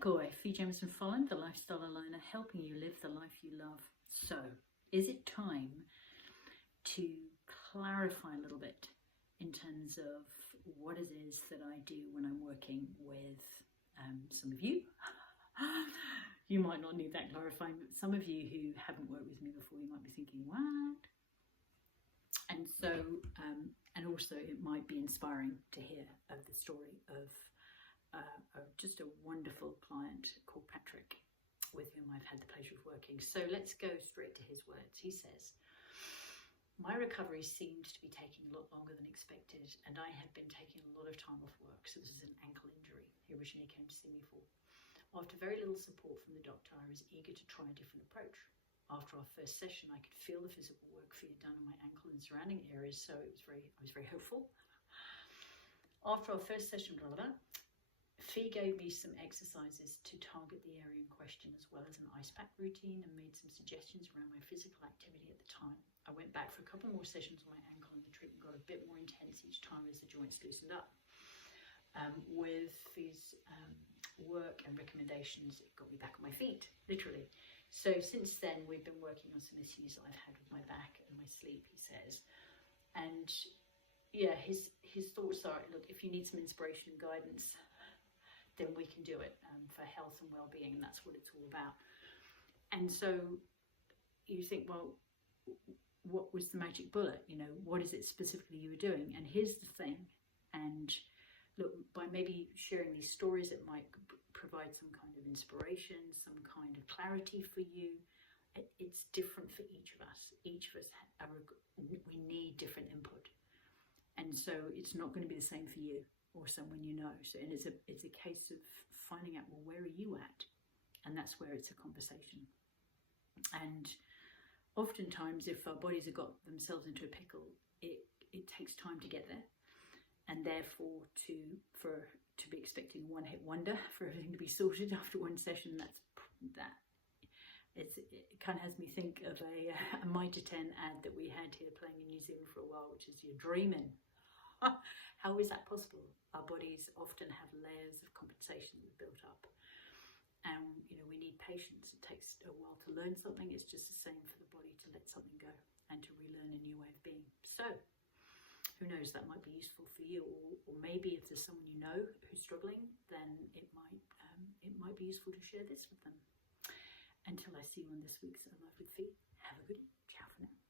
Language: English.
Koi, Fee Jamieson-Folland, the lifestyle aligner, helping you live the life you love. So, is it time to clarify a little bit in terms of what it is that I do when I'm working with some of you? You might not need that clarifying, but some of you who haven't worked with me before, you might be thinking, what? And so, and also it might be inspiring to hear of the story of just a wonderful client called Patrick, with whom I've had the pleasure of working. So let's go straight to his words. He says, "My recovery seemed to be taking a lot longer than expected, and I had been taking a lot of time off work." So this is an ankle injury he originally came to see me for. "After very little support from the doctor, I was eager to try a different approach. After our first session, I could feel the physical work Fee had done on my ankle and surrounding areas, so I was very hopeful. After our first session, Fee gave me some exercises to target the area in question, as well as an ice pack routine, and made some suggestions around my physical activity at the time. I went back for a couple more sessions on my ankle, and the treatment got a bit more intense each time as the joints loosened up. With Fee's work and recommendations, it got me back on my feet, literally. So since then, we've been working on some issues that I've had with my back and my sleep," he says. And yeah, his thoughts are, look, if you need some inspiration and guidance, then we can do it for health and well-being, and that's what it's all about. And so you think, well, what was the magic bullet? You know, what is it specifically you were doing? And here's the thing, and look, by maybe sharing these stories, it might provide some kind of inspiration, some kind of clarity for you. It's different for each of us. Each of us, we need different input. And so it's not going to be the same for you or someone you know. So, and it's a case of finding out, well, where are you at? And that's where it's a conversation. And oftentimes, if our bodies have got themselves into a pickle, it takes time to get there. And therefore, to be expecting a one-hit wonder for everything to be sorted after one session, it kind of has me think of a Mitre 10 ad that we had here playing in New Zealand for a while, which is "You're dreaming." How is that possible? Our bodies often have layers of compensation that built up, and we need patience. It takes a while to learn something. It's just the same for the body to let something go and to relearn a new way of being. So who knows, that might be useful for you, or maybe if there's someone you know who's struggling, then it might be useful to share this with them. Until I see you on this week's Alive with Fee, have a good one. Ciao for now.